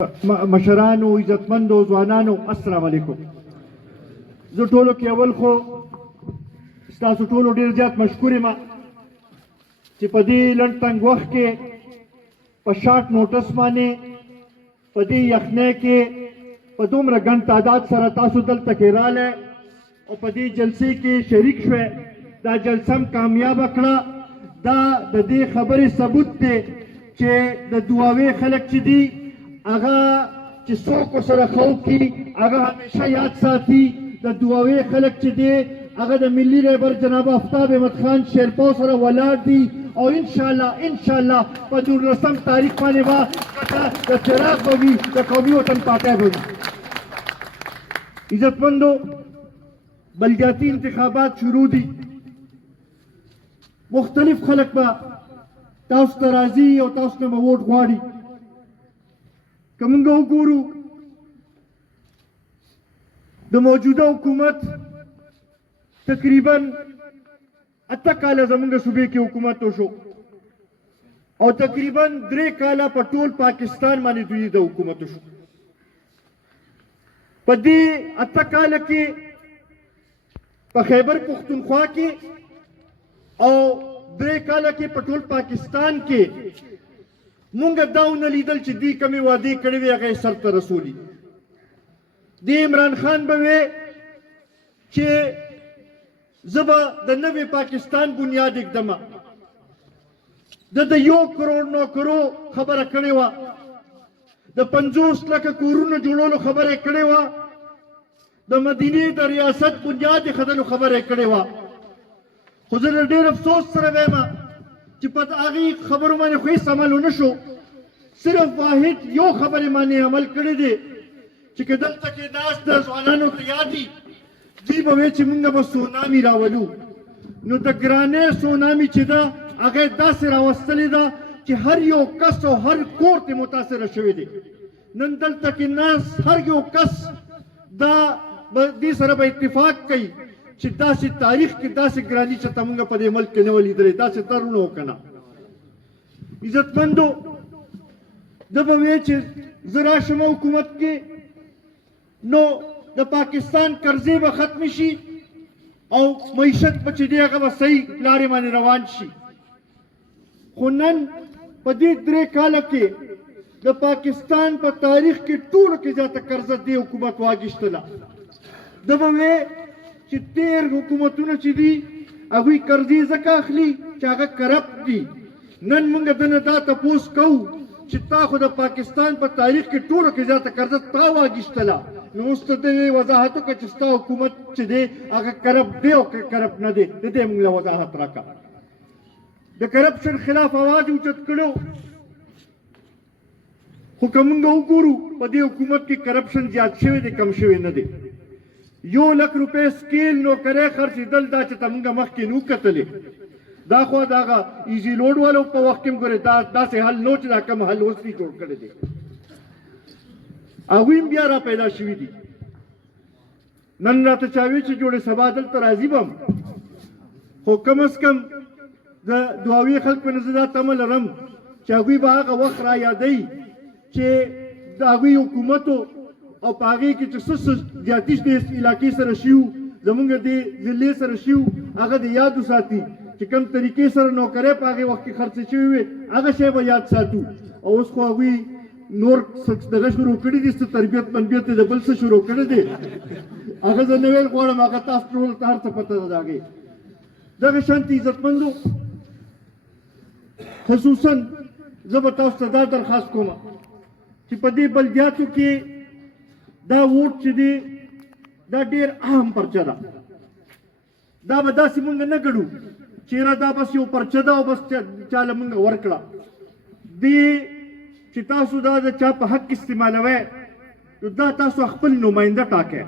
مشرانو عزتمندو ځوانانو السلام علیکم. زه ټولو کې اول خو ستاسو ټولو ډېر زیات مشکور یم چې په دې لنډ تنګ وخت کې په شارټ نوټس باندې په دې یخنۍ کې په دومره ګڼ تعداد سره تاسو دلته کې راغلی او په دې جلسې کې شریک شوی. دا جلسه هم کامیابه کړه. دا د دې خبرې ثبوت دی چې د دعاوې خلک چې دي هغه چې څوک ورسره ښه وکړي هغه همیشه یاد ساتي. د دعاوې خلک چې دی هغه د ملي رهبر جناب آفتاب احمد خان شیرپا سره ولاړ دي او انشاءالله په 19 تاریخ باندې به د څراغ به وي، د قومي وطن پاټی به وي. عزتمندو، بلدیاتي انتخابات شروع دي. مختلف خلک به تاسو ته راځي او تاسو نه به ووټ غواړي. که موږ وګورو د موجوده حکومت تقریبا 8 کاله زموږ صوبې کې حکومت وشو او تقریبا 3 کاله په ټول پاکستان باندې دوی د حکومت وشو. په دې 8 کاله کې په خیبر پختونخوا کې او 3 کاله کې په ټول پاکستان کې مونږ دا ونه لیدل چې دوی کومې وعدې کړې وې هغه یې سرته رسولي. د عمران خان به وی چې زه به د نوې پاکستان بنیاد ایږدمه. د 1 کروڑ نوکرو خبره کړې وه، د 50 لکه کورونو جوړولو خبره یې کړې وه، د مدینې د ریاست بنیاد ایښودلو خبره یې کړې وه. خو زه له ډېر افسوس سره وایم چې په هغې خبرو باندې خو هېڅ عمل ونه شو. صرف واحد یو خبرې باندې عمل کړی دی چې که دلته کې ناست د ځوانانو ته یاد وي دوی به وایي چې موږ به سونامي راولو. نو د ګرانۍ سونامي چې ده هغه یې داسې راوستلې ده چې هر یو کس او هر کور ته متاثره شوی دی. نن دلته کې ناست هر یو کس دا دې سره به اتفاق کوي چې داسې تاریخ کې داسې ګراني چې ته موږ په دې ملک کې نه وه لیدلې، داسې ترونه و که نه. عزتمندو، ده به وایي چې زه راشم حکومت کې نو د پاکستان قرضې به ختمې شي او معیشت به چې دی هغه به صحیح لارې باندې روان شي. خو نن په دې 3 کاله کې د پاکستان په تاریخ کې ټولو کې زیاته قرضه دې حکومت واخیستله. ده به وایي چې 13 حکومتونه چې دي هغوی قرضې ځکه اخلي چې هغه کرپټ دي. نن موږ دنه دا تپوس کوو چې تا خو د پاکستان په تاریخ کې ټولو کې زیاته قرضه تا واخیستله، نو اوس ته دې وضاحت وکړه چې ستا حکومت چې دی هغه کرپټ دی او که کرپټ نه دی. د دې موږ له وضاحت راکړه. د کرپشن خلاف اواز اوچت کړو. خو که موږ وګورو په دې حکومت کې کرپشن زیات شوی دی کم شوی نه دی. 1 لک روپۍ سکیل نوکرۍ خرڅېدل دا چې ته موږ مخکې نو کتلې دا خو د هغه ایزي لوډ والو په وخت کې ګورې داسې حل نو چې دا کم حل اوس دي جوړ کړی دی. هغوی هم بیا را پیدا شوي دي. نن راته چا وایي چې جوړې سبا دلته راځي به هم، خو کم از کم د دعاوي خلک په نظر دا تمه لرم چې هغوی به هغه وخت را یادوي چې د هغوی حکومتو او په هغې کې چې څه زیاتي د علاقې سره شي زمونږ د ضلع سره شي هغه د یاد وساتي چې کوم طریقې سره نوکرۍ په هغې وخت کې خرڅې شوي وي هغه شی به یاد ساتو. او اوس خو هغوی نور دغه شروع کړي دي، څه تربیت منبیت د بل څه شروع کړی دی هغه زه نه ویل غواړم، هغه تاسو ټولو ته هر څه پته ده د هغې. دغه شانتې عزتمندو، خصوصا زه به تاسو ته دا درخواست کوم چې په دې بلدیاتو کې دا ووټ چې دی دا ډېر اهم پرچه ده. دا به داسې مونږ نه ګڼو چېرې دا بس یو پرچه ده او بس چاله مونږ ورکړه. دې چې تاسو دا د چا په حق استعمالوئ نو دا تاسو خپل نماینده ټاکئ،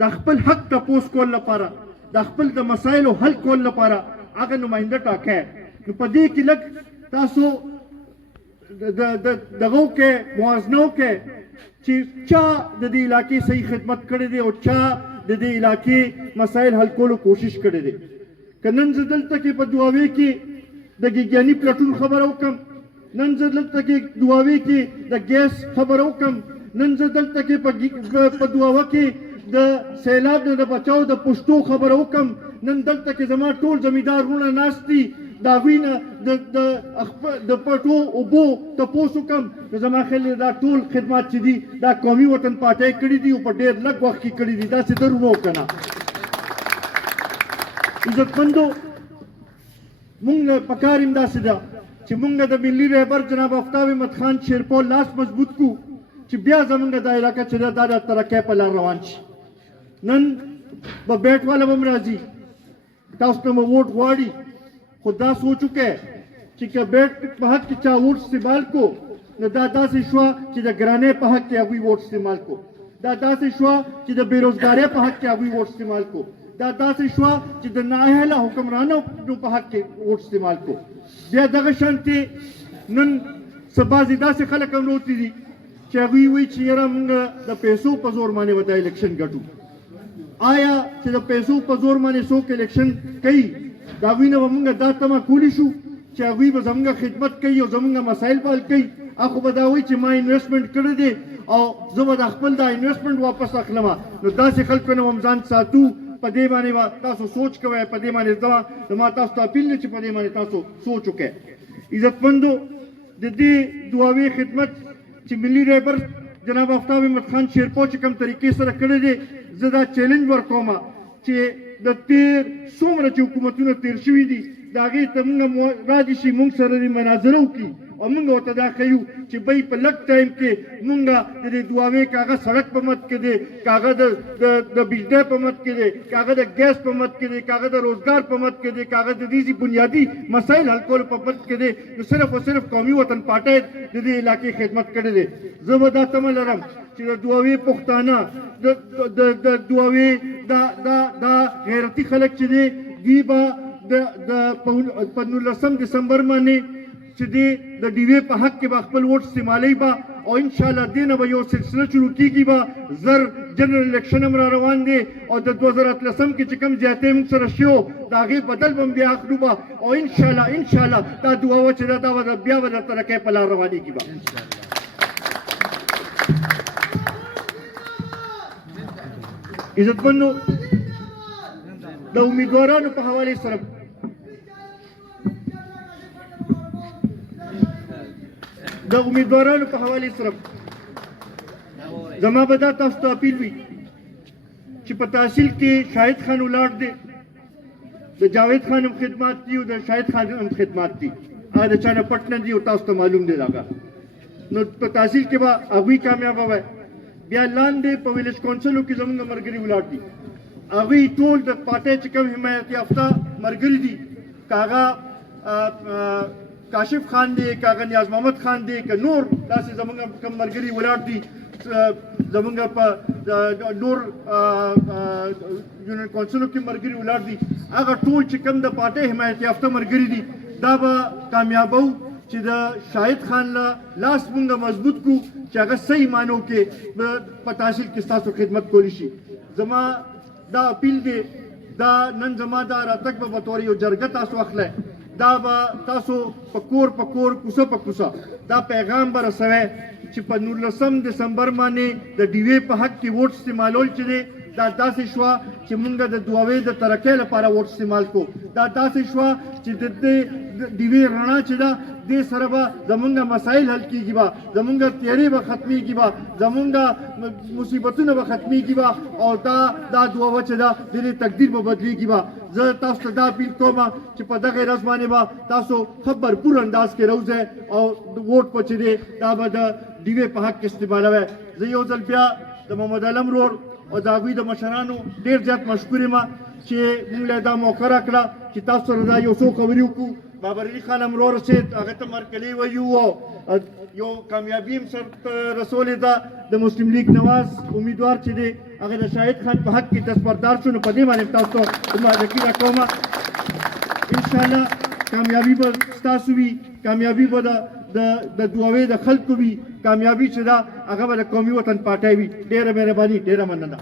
د خپل حق تپوس کول لپاره، د خپل د مسایلو حل کول لپاره هغه نماینده ټاکئ. نو په دې کې لږ تاسو دغه وکئ، موازنه وکئ چې چا د دې علاقې صحیح خدمت کړی دی او چا د دې علاقې مسایل حل کولو کوشش کړی دی. که نن زه دلته کې په دعاوې کې د ګیګیاني پلټون خبره وکړم نن زه دلته کې دعاوې کې د ګیس خبره وکړم، نن زه دلته کې په دعاوه کې د سیلاب نه د بچاو د پښتو خبره وکړم، نن دلته کې زما ټول زمیندار وروڼه ناست دي د هغوی نه د پټو اوبو تپوس وکړم. نو زما خیال دی دا ټول خدمات چې دي دا قومي وطن پارټۍ کړي دي او په ډېر لږ وخت کې کړي دي، داسې درونه وکړه. عزتمندو مونږ له پکار هم داسې ده چې مونږ د ملي رهبر جناب آفتاب احمد خان شیرپور لاس مضبوط کو چې بیا زمونږ دا علاقه چې ده دا د ترقۍ په لار روان شي. نن به بیټ والا به هم راځي، تاسو ته به ووټ غواړي، خو دا سوچ وکړئ چې که بیټ په حق کې چا ووټ استعمال کو نو دا داسې شوه چې د ګرانۍ په حق کې هغوی ووټ استعمال کو، دا داسې شوه چې د بېروزګارۍ په حق کې هغوی ووټ استعمال کو، دا داسې شوه چې د نااهله حکمرانو په حق کې ووټ استعمال کو. بیا دغه شانتې نن څه بعضې داسې خلک هم راوتي دي چې هغوی وایي چې یاره موږ د پیسو په زور باندې به دا الیکشن ګټو. آیا چې د پیسو په زور باندې څوک الیکشن کوي د هغوی نه به موږ دا تمه کولی شو چې هغوی به زموږ خدمت کوي او زموږ مسایل به حل کوي؟ هغه به دا وایي چې ما انویسټمنټ کړی دی او زه به د خپل دا انویسټمنټ واپس اخلم. نو داسې خلکو نه هم ځان ساتو، په دې باندې به تاسو سوچ کوئ، په دې باندې زما تاسو ته اپیل دی چې په دې باندې تاسو سوچ وکړئ. عزتمندو د دې دعاوې خدمت چې ملي رهبر جناب آفتاب احمد خان شیرپور چې کوم طریقې سره کړی دی، زه دا چیلنج ورکوم چې د تیر څومره چې حکومتونه تیر شوي دي د هغې ته موږ رادي شي موږ سره دې مناظره وکړي او موږ ورته دا ښیو چې بی په لږ ټایم کې موږ د دې دعاوې که هغه سړک په مد کې دی، که هغه د بجلی په مد کې دی، که هغه د ګیس په مد کې دی، که هغه د روزګار په مد کې دی، که هغه د دې بنیادي مسایل حل کولو په مد کې دی، نو صرف او صرف قومي وطن پارټۍ د دې علاقې خدمت کړی دی. زه به دا تمه لرم چې د دعاوې پښتانه د دعاوې دا غیرتي خلک چې دی دوی به په 19 دسمبر باندې چې دی د ډیوې په حق کې به خپل ووټ استعمالوي به او انشاءالله دې نه به یو سلسله شروع کېږي به زر جنرال الیکشن هم را روان دی او د 2013 کې چې کوم زیاتۍ موږ سره شوي د هغې بدل به هم بیا اخلو به او انشاءالله دا دعا وه چې دا به بیا به د ترقۍ په لار روانېږي به. عزتمندو د امیدوارانو په حوالې سره زما به دا تاسو ته اپیل وي چې په تحصیل کې شاهد خان ولاړ دی، د جاوید خان هم خدمات دي او د شاهد خان هم خدمات دي، هغه د چا نه پټ نه دي او تاسو ته معلوم دی هغه. نو په تحصیل کې به هغوی کامیابه وای. بیا لاندې په ویلیج کونسلو کې زموږ ملګري ولاړ دي، هغوی ټول د پارټۍ چې کوم حمایت یافته ملګري دي، که هغه کاشف خان دی، که هغه نیاز محمد خان دی، که نور داسې زموږ کوم ملګري ولاړ دي، زموږ په نور یونین کونسلو کې ملګري ولاړ دي، هغه ټول چې کوم د پارټۍ حمایت یافته ملګري دي دا به کامیابو چې د شاهد خان له لاس مونږ مضبوط کړو چې هغه صحیح معنو کې په تحصیل کې ستاسو خدمت کولی شي. زما دا اپیل دی، دا نن زما دا راتګ به بطور یو جرګه تاسو اخلی، دا به تاسو په کور کوڅه په کوڅه دا پیغام به رسوئ چې په 19 دسمبر باندې د ډیوې په حق کې ووټ استعمالول چې دی دا داسې شوه چې مونږ د دعاوې د ترقۍ لپاره ووټ استعمال کو، دا داسې شوه چې د ډیوې رڼا چې ده دې سره به زمونږ مسایل حل کېږي به، زمونږ تیارې به ختمېږي به، زمونږ مصیبتونه به ختمېږي به او دا دعا وه چې ده د دې تقدیر به بدلېږي به. زه تاسو ته دا اپیل کوم چې په دغه ورځ باندې به تاسو ښه بھرپور انداز کې روځئ او ووټ به چې دی دا به د ډیوې په حق کې استعمالوئ. زه یو ځل بیا د محمد علم رور او د هغوی د مشرانو ډېر زیات مشکور یم چې موږ له دا موقع راکړه چې تاسو سره دا یو څو خبرې وکړو. بابر علي خان هم رارسېد، هغه ته مرکلې ویو او یو کامیابي هم سرته رسولې ده. د مسلم لیگ نواز امیدوار چې دی هغه د شاهد خان په حق کې دستبردار شو، نو په دې باندې تاسو ته یقین راکوم انشاءالله کامیابي به ستاسو وي، کامیابي به د دعاوې د خلکو وي، کامیابي چې ده هغه به د قومي وطن پارټۍ وي. ډېره مهرباني، ډېره مننه.